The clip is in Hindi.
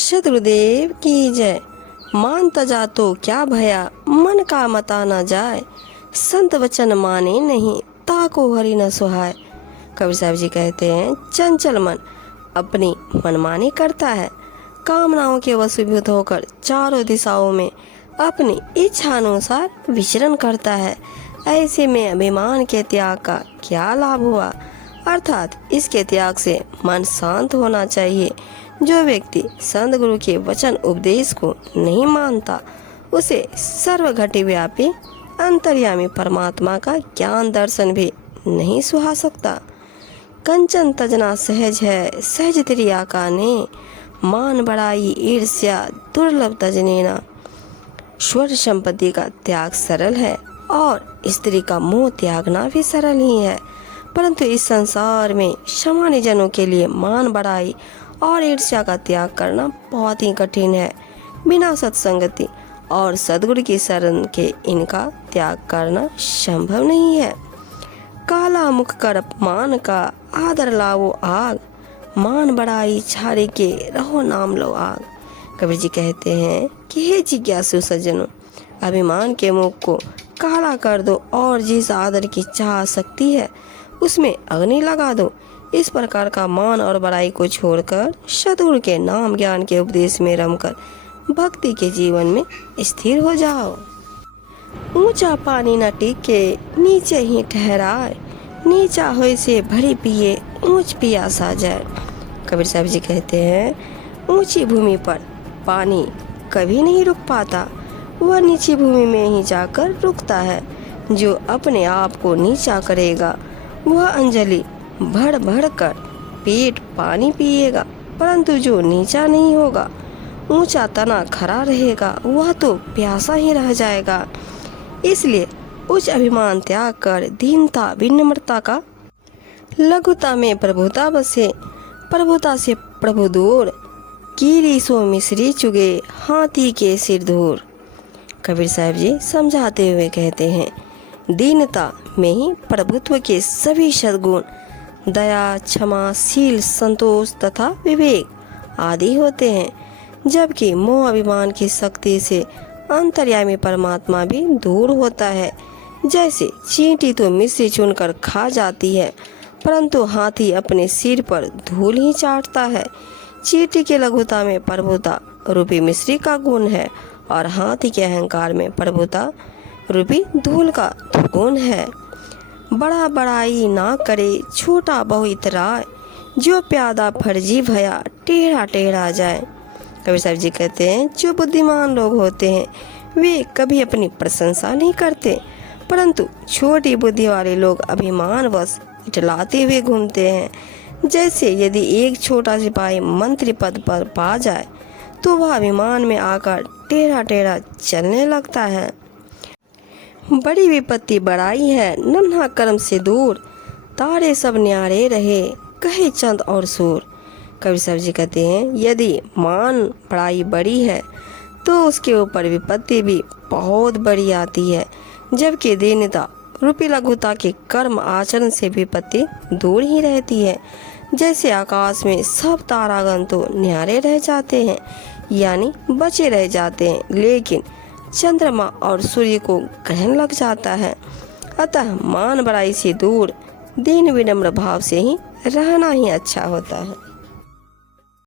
सद्गुरुदेव की जय। मान तजा तो क्या भया, मन का मता न जाए। संत वचन माने नहीं, ताको हरि न सुहाए। कबीर साहब जी कहते हैं, चंचल मन अपनी मनमानी करता है, कामनाओं के वशीभूत होकर चारों दिशाओं में अपनी इच्छा अनुसार विचरण करता है। ऐसे में अभिमान के त्याग का क्या लाभ हुआ? अर्थात इसके त्याग से मन शांत होना चाहिए। जो व्यक्ति संत गुरु के वचन उपदेश को नहीं मानता, उसे सर्वघटी व्यापी अंतर्यामी परमात्मा का ज्ञान दर्शन भी नहीं सुहा सकता। कंचन तजना सहज है, सहज तेरी आकाने। मान बढ़ाई ईर्ष्या दुर्लभ तजनेना। स्वर्ग संपत्ति का त्याग सरल है और स्त्री का मोह त्यागना भी सरल ही है, परंतु इस संसार में सामान्य जनों के लिए मान बढ़ाई और ईर्ष्या का त्याग करना बहुत ही कठिन है। बिना सत्संगति और सद्गुरु की शरण के इनका त्याग करना संभव नहीं है। काला मुख कर मान का, आदर लावो आग। मान बढ़ाई छाड़े के, रहो नाम लो आग। कबीर जी कहते हैं कि हे जिज्ञासु सज्जनों, अभिमान के मुख को काला कर दो और जिस आदर की चाह सकती है उसमें अग्नि लगा दो। इस प्रकार का मान और बड़ाई को छोड़कर सद्गुरु के नाम ज्ञान के उपदेश में रमकर भक्ति के जीवन में स्थिर हो जाओ। ऊंचा पानी न टिके, नीचे ही ठहराए। नीचा होए से भरी पिए, ऊंच पियासा जाए। कबीर साहब जी कहते हैं, ऊंची भूमि पर पानी कभी नहीं रुक पाता, वह नीची भूमि में ही जाकर रुकता है। जो अपने आप को नीचा करेगा वह अंजलि भर भर कर पेट पानी पिएगा, परंतु जो नीचा नहीं होगा, ऊंचा तना खड़ा रहेगा, वह तो प्यासा ही रह जाएगा। इसलिए उच्च अभिमान त्याग कर दीनता विनम्रता का, लघुता में प्रभुता बसे, प्रभुता से प्रभु दूर। कीरी सो मिश्री चुगे, हाथी के सिर धूर। कबीर साहब जी समझाते हुए कहते हैं, दीनता में ही प्रभुत्व के सभी सद्गुण दया, क्षमा, शील, संतोष तथा विवेक आदि होते हैं, जबकि मोह अभिमान की शक्ति से अंतर्यामी परमात्मा भी दूर होता है। जैसे चींटी तो मिश्री चुनकर खा जाती है, परंतु हाथी अपने सिर पर धूल ही चाटता है। चींटी के लघुता में प्रभुता रूपी मिश्री का गुण है और हाथी के अहंकार में प्रभुता रूपी धूल का गुण है। बड़ा बड़ाई ना करे, छोटा बहु इतराय। जो प्यादा फर्जी भया, टेढ़ा टेढ़ा जाए। कबीर साहब जी कहते हैं, जो बुद्धिमान लोग होते हैं वे कभी अपनी प्रशंसा नहीं करते, परंतु छोटी बुद्धि वाले लोग अभिमानवश इटलाते हुए घूमते हैं। जैसे यदि एक छोटा सिपाही मंत्री पद पर पा जाए तो वह अभिमान में आकर टेढ़ा टेढ़ा चलने लगता है। बड़ी विपत्ति बड़ाई है, नन्हा कर्म से दूर। तारे सब न्यारे रहे, कहे चंद और सूर। कबीर साहब जी कहते हैं, यदि मान बड़ाई बड़ी है तो उसके ऊपर विपत्ति भी बहुत बड़ी आती है, जबकि दीनता रूपी लघुता के कर्म आचरण से विपत्ति दूर ही रहती है। जैसे आकाश में सब तारागण तो न्यारे रह जाते हैं, यानी बचे रह जाते हैं, लेकिन चंद्रमा और सूर्य को ग्रहण लग जाता है। अतः मान बड़ाई से दूर दीन विनम्र भाव से ही रहना ही अच्छा होता है।